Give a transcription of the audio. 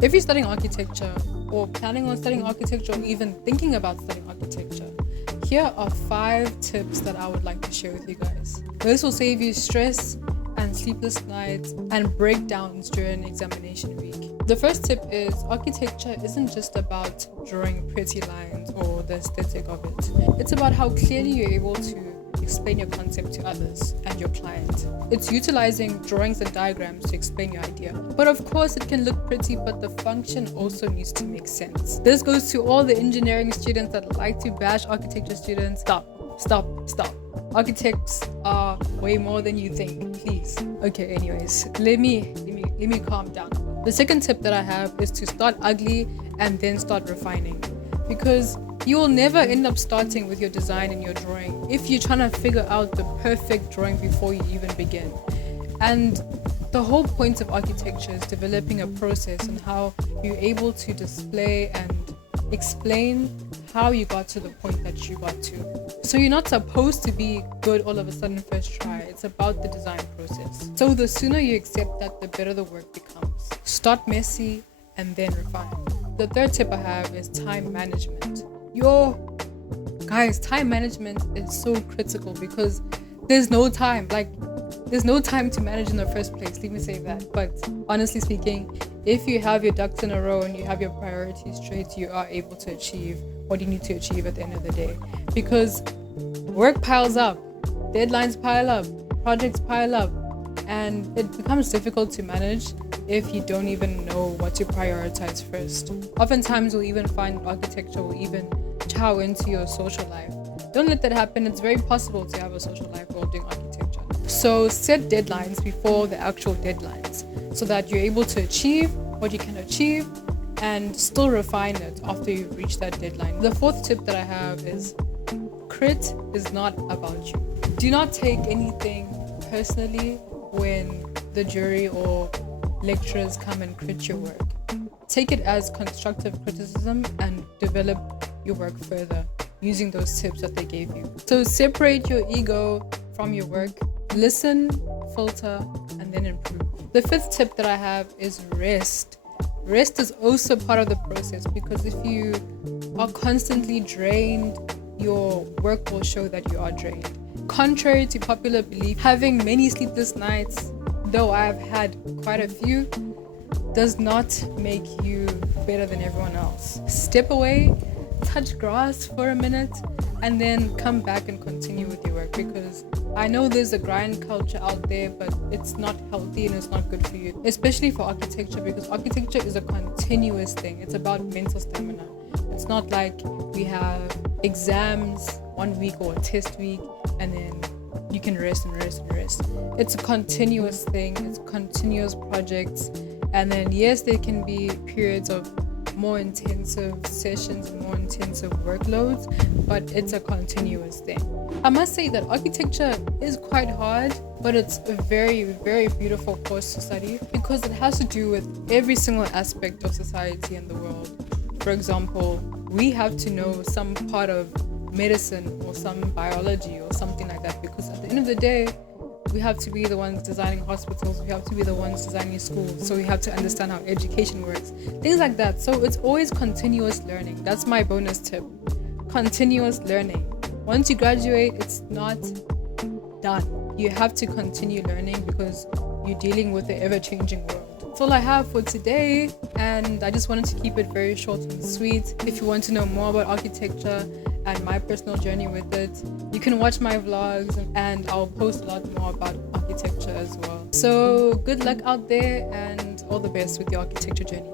If you're studying architecture or planning on studying architecture or even thinking about studying architecture, here are 5 tips that I would like to share with you guys. This will save you stress and sleepless nights and breakdowns during examination week. The first tip is architecture isn't just about drawing pretty lines or the aesthetic of it. It's about how clearly you're able to explain your concept to others and your client. It's utilizing drawings and diagrams to explain your idea. But of course it can look pretty, but the function also needs to make sense. This goes to all the engineering students that like to bash architecture students. Stop. Architects are way more than you think, please. Okay, anyways, let me calm down. The second tip that I have is to start ugly and then start refining, because you will never end up starting with your design and your drawing if you're trying to figure out the perfect drawing before you even begin. And the whole point of architecture is developing a process and how you're able to display and explain how you got to the point that you got to. So you're not supposed to be good all of a sudden first try. It's about the design process. So the sooner you accept that, the better the work becomes. Start messy and then refine. The third tip I have is time management. Guys, time management is so critical because there's no time to manage in the first place. Let me say that. But honestly speaking, if you have your ducks in a row and you have your priorities straight, you are able to achieve what you need to achieve at the end of the day. Because work piles up, deadlines pile up, projects pile up, and it becomes difficult to manage if you don't even know what to prioritize first. Oftentimes you'll even find architecture will even chow into your social life. Don't let that happen. It's very possible to have a social life while doing architecture. So set deadlines before the actual deadlines so that you're able to achieve what you can achieve and still refine it after you reach that deadline. The fourth tip that I have is crit is not about you. Do not take anything personally when the jury or lecturers come and crit your work. Take it as constructive criticism and develop your work further using those tips that they gave you. So separate your ego from your work, listen, filter, and then improve. The fifth tip that I have is rest. Rest is also part of the process, because if you are constantly drained, your work will show that you are drained. Contrary to popular belief, having many sleepless nights, though I've had quite a few, does not make you better than everyone else. Step away, touch grass for a minute, and then come back and continue with your work, because I know there's a grind culture out there, but it's not healthy and it's not good for you, especially for architecture, because architecture is a continuous thing. It's about mental stamina. It's not like we have exams 1 week or a test week and then you can rest. It's a continuous thing. It's continuous projects. And then yes, there can be periods of more intensive sessions and more intensive workloads, but it's a continuous thing. I must say that architecture is quite hard, but it's a very, very beautiful course to study because it has to do with every single aspect of society and the world. For example, we have to know some part of medicine or some biology or something like that, because at the end of the day, we have to be the ones designing hospitals, we have to be the ones designing schools, so we have to understand how education works, things like that. So it's always continuous learning. That's my bonus tip. Continuous learning. Once you graduate, it's not done. You have to continue learning because you're dealing with the ever-changing world. That's all I have for today, and I just wanted to keep it very short and sweet. If you want to know more about architecture and my personal journey with it, you can watch my vlogs, and I'll post a lot more about architecture as well. So good luck out there and all the best with your architecture journey.